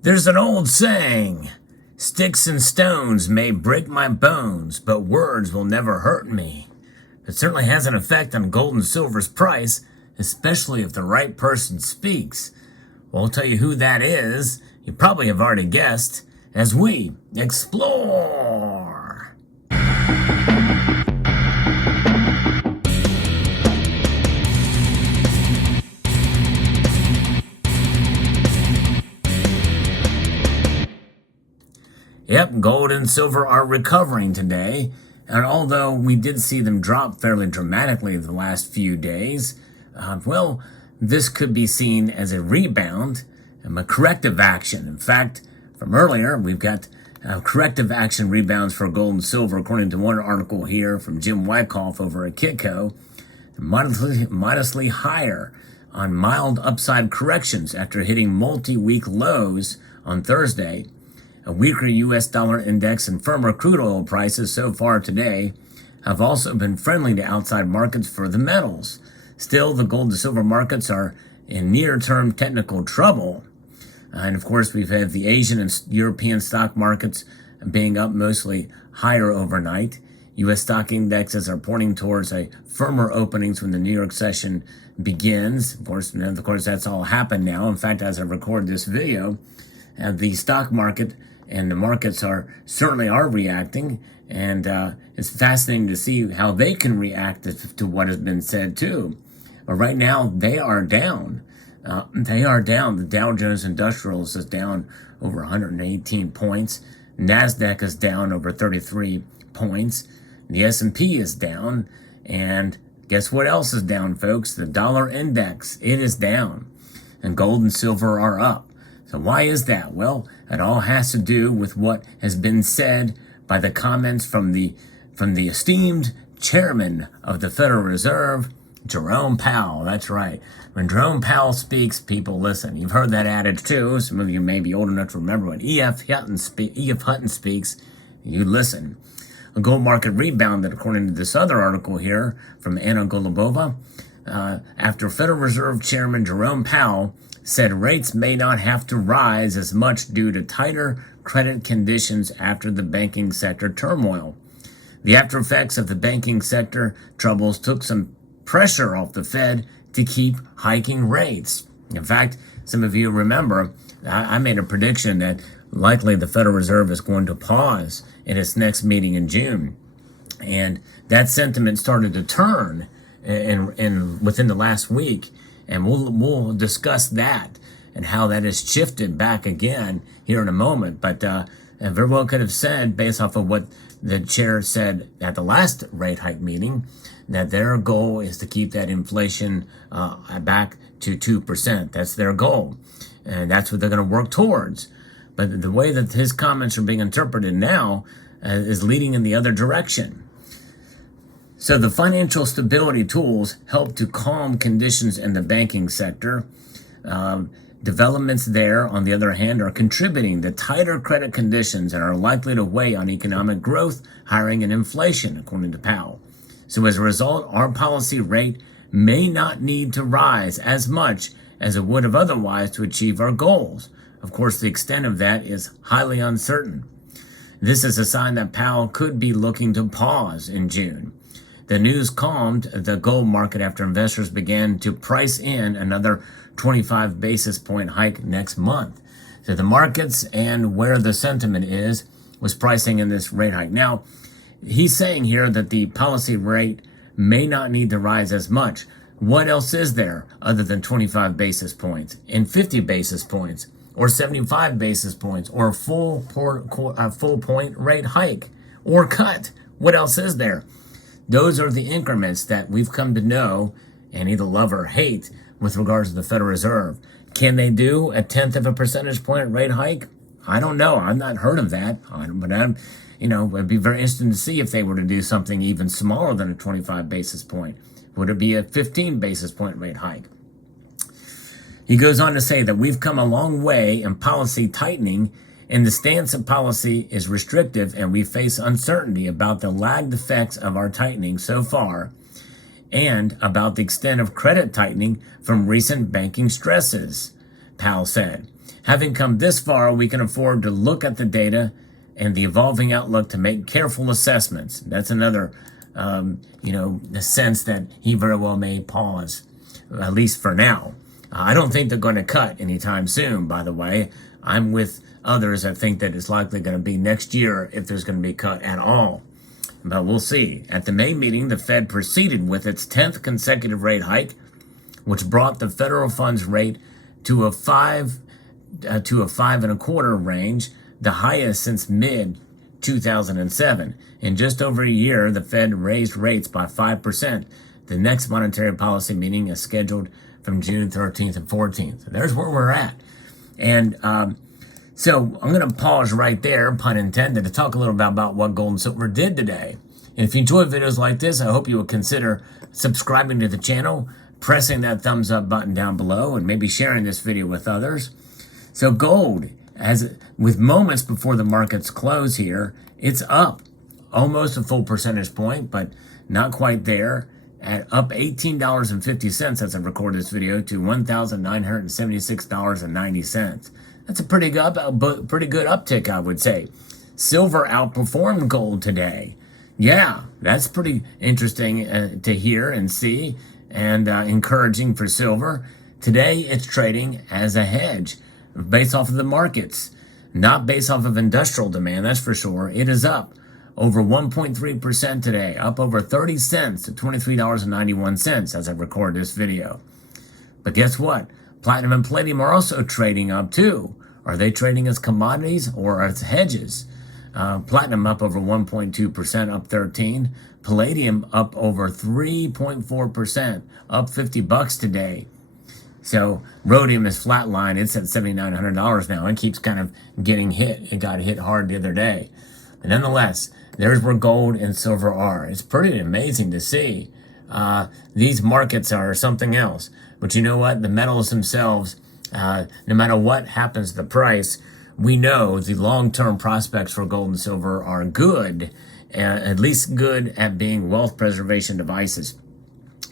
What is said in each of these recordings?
There's an old saying, sticks and stones may break my bones, but words will never hurt me. It certainly has an effect on gold and silver's price, especially if the right person speaks. Well, I'll tell you who that is. You probably have already guessed as we explore. Yep, gold and silver are recovering today, and although we did see them drop fairly dramatically the last few days, this could be seen as a rebound and a corrective action. In fact, from earlier, we've got corrective action rebounds for gold and silver, according to one article here from Jim Wyckoff over at Kitco, modestly higher on mild upside corrections after hitting multi-week lows on Thursday. A weaker U.S. dollar index and firmer crude oil prices so far today have also been friendly to outside markets for the metals. Still, the gold and silver markets are in near-term technical trouble. And of course, we've had the Asian and European stock markets being up mostly higher overnight. U.S. stock indexes are pointing towards a firmer openings when the New York session begins. Of course, that's all happened now. In fact, as I record this video, the stock market and the markets certainly are reacting, and it's fascinating to see how they can react to what has been said too. But right now, they are down. The Dow Jones Industrials is down over 118 points. NASDAQ is down over 33 points. The S&P is down. And guess what else is down, folks? The dollar index, it is down. And gold and silver are up. So why is that? Well, it all has to do with what has been said by the comments from the esteemed chairman of the Federal Reserve, Jerome Powell. That's right. When Jerome Powell speaks, people listen. You've heard that adage too. Some of you may be old enough to remember when E.F. Hutton speaks, you listen. A gold market rebounded, according to this other article here from Anna Golubova, after Federal Reserve Chairman Jerome Powell said rates may not have to rise as much due to tighter credit conditions after the banking sector turmoil. The after effects of the banking sector troubles took some pressure off the Fed to keep hiking rates. In fact, some of you remember, I made a prediction that likely the Federal Reserve is going to pause in its next meeting in June. And that sentiment started to turn within the last week. And we'll discuss that and how that has shifted back again here in a moment. But very well could have said, based off of what the chair said at the last rate hike meeting, that their goal is to keep that inflation back to 2%. That's their goal. And that's what they're going to work towards. But the way that his comments are being interpreted now is leading in the other direction. So the financial stability tools help to calm conditions in the banking sector. Developments there, on the other hand, are contributing to tighter credit conditions and are likely to weigh on economic growth, hiring, and inflation, according to Powell. So as a result, our policy rate may not need to rise as much as it would have otherwise to achieve our goals. Of course, the extent of that is highly uncertain. This is a sign that Powell could be looking to pause in June. The news calmed the gold market after investors began to price in another 25 basis point hike next month. So the markets and where the sentiment was pricing in this rate hike. Now, he's saying here that the policy rate may not need to rise as much. What else is there other than 25 basis points and 50 basis points or 75 basis points or a full point rate hike or cut? What else is there? Those are the increments that we've come to know and either love or hate with regards to the Federal Reserve. Can they do a 1/10 of a percentage point rate hike? I don't know. I've not heard of that. But it'd be very interesting to see if they were to do something even smaller than a 25 basis point. Would it be a 15 basis point rate hike? He goes on to say that we've come a long way in policy tightening, and the stance of policy is restrictive, and we face uncertainty about the lagged effects of our tightening so far and about the extent of credit tightening from recent banking stresses, Powell said. Having come this far, we can afford to look at the data and the evolving outlook to make careful assessments. That's another, the sense that he very well may pause, at least for now. I don't think they're going to cut anytime soon, by the way. I'm with others that think that it's likely going to be next year if there's going to be a cut at all. But we'll see. At the May meeting, the Fed proceeded with its 10th consecutive rate hike, which brought the federal funds rate to a 5.25 range, the highest since mid-2007. In just over a year, the Fed raised rates by 5%. The next monetary policy meeting is scheduled from June 13th and 14th. So there's where we're at. And so I'm going to pause right there, pun intended, to talk a little bit about what gold and silver did today. And if you enjoy videos like this, I hope you will consider subscribing to the channel, pressing that thumbs up button down below, and maybe sharing this video with others. So gold, with moments before the markets close here, it's up almost a full percentage point, but not quite there. At up $18.50 as I record this video to $1,976.90. That's a pretty good uptick, I would say. Silver outperformed gold today. Yeah, that's pretty interesting to hear and see, and encouraging for silver. Today, it's trading as a hedge based off of the markets, not based off of industrial demand, that's for sure. It is up over 1.3% today, up over 30 cents to $23.91 as I record this video. But guess what? Platinum and palladium are also trading up too. Are they trading as commodities or as hedges? Platinum up over 1.2%, up 13. Palladium up over 3.4%, up $50 today. So rhodium is flatline. It's at $7,900 now. It keeps kind of getting hit. It got hit hard the other day. But nonetheless, there's where gold and silver are. It's pretty amazing to see. These markets are something else. But you know what? The metals themselves, no matter what happens to the price, we know the long-term prospects for gold and silver are good, at least good at being wealth preservation devices.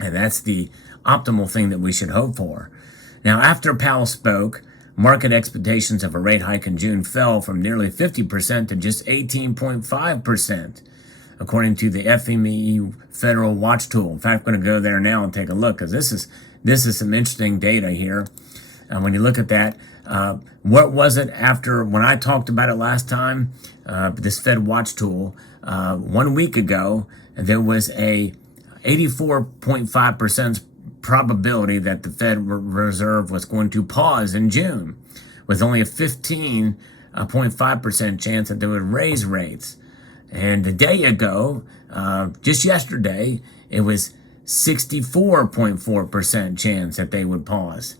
And that's the optimal thing that we should hope for. Now, after Powell spoke, market expectations of a rate hike in June fell from nearly 50% to just 18.5%, according to the FME Federal Watch Tool. In fact, I'm going to go there now and take a look, because this is some interesting data here. When you look at that, what was it after, when I talked about it last time, this Fed Watch Tool, 1 week ago, there was a 84.5% probability that the Fed Reserve was going to pause in June, with only a 15.5% chance that they would raise rates. And a day ago, just yesterday, it was 64.4% chance that they would pause,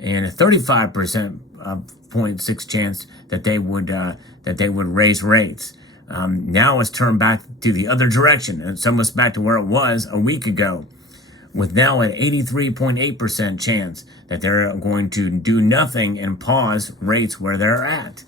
and a 35.6% chance that they would raise rates. Now it's turned back to the other direction. It's almost back to where it was a week ago, with now an 83.8% chance that they're going to do nothing and pause rates where they're at,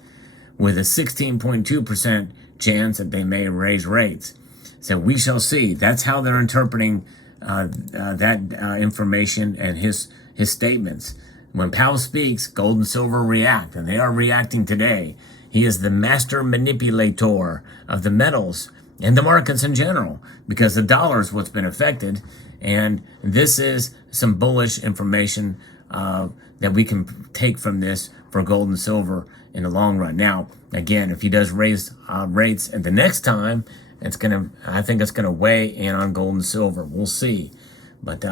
with a 16.2% chance that they may raise rates. So we shall see. That's how they're interpreting that information and his statements. When Powell speaks, gold and silver react, and they are reacting today. He is the master manipulator of the metals and the markets in general, because the dollar is what's been affected. And this is some bullish information that we can take from this for gold and silver in the long run. Now, again, if he does raise rates at the next time, I think it's gonna weigh in on gold and silver. We'll see. But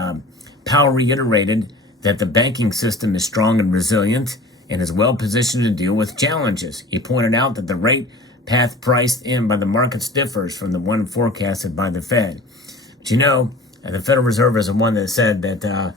Powell reiterated that the banking system is strong and resilient and is well positioned to deal with challenges. He pointed out that the rate path priced in by the markets differs from the one forecasted by the Fed. But you know, the Federal Reserve is the one that said that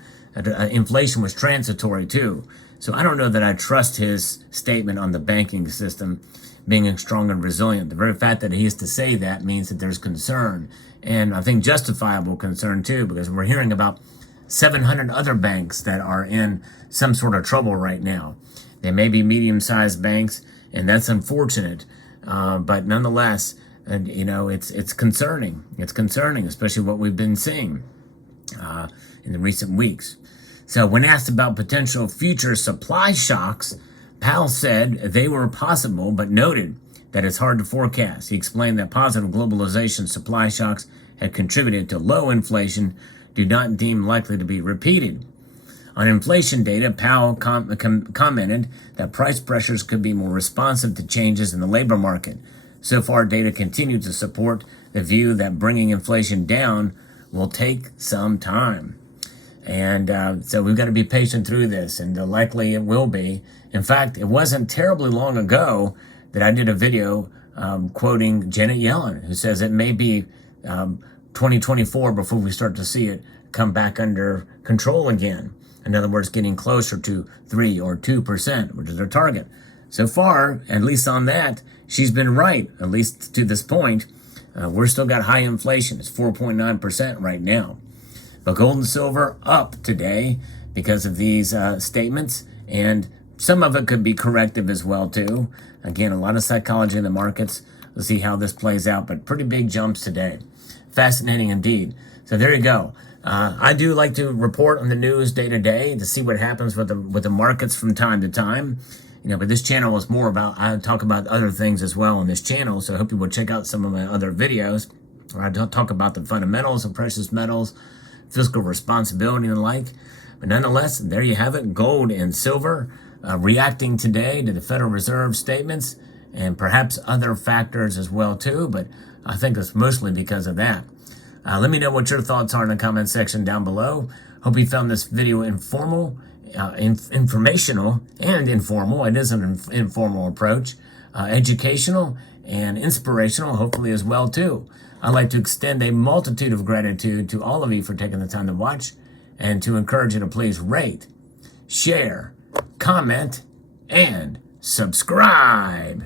inflation was transitory too. So I don't know that I trust his statement on the banking system being strong and resilient. The very fact that he is to say that means that there's concern, and I think justifiable concern too, because we're hearing about 700 other banks that are in some sort of trouble right now. They may be medium-sized banks, and that's unfortunate. But nonetheless, it's concerning. It's concerning, especially what we've been seeing in the recent weeks. So when asked about potential future supply shocks, Powell said they were possible, but noted that it's hard to forecast. He explained that positive globalization supply shocks had contributed to low inflation, do not deem likely to be repeated. On inflation data, Powell commented that price pressures could be more responsive to changes in the labor market. So far, data continued to support the view that bringing inflation down will take some time. And so we've got to be patient through this, and likely it will be. In fact, it wasn't terribly long ago that I did a video quoting Janet Yellen, who says it may be 2024 before we start to see it come back under control again. In other words, getting closer to 3 or 2%, which is their target. So far, at least on that, she's been right, at least to this point. We're still got high inflation. It's 4.9% right now. But gold and silver up today because of these statements, and some of it could be corrective as well too. Again, a lot of psychology in the markets. We'll see how this plays out, but pretty big jumps today. Fascinating indeed. So there you go. I do like to report on the news day to day to see what happens with the markets from time to time. But this channel is more about, I talk about other things as well on this channel, so I hope you will check out some of my other videos where I talk about the fundamentals of precious metals, fiscal responsibility and the like. But nonetheless, there you have it, gold and silver reacting today to the Federal Reserve statements and perhaps other factors as well too, but I think it's mostly because of that. Let me know what your thoughts are in the comment section down below. Hope you found this video informational and informal. It is an informal approach, educational and inspirational, hopefully as well too. I'd like to extend a multitude of gratitude to all of you for taking the time to watch, and to encourage you to please rate, share, comment, and subscribe.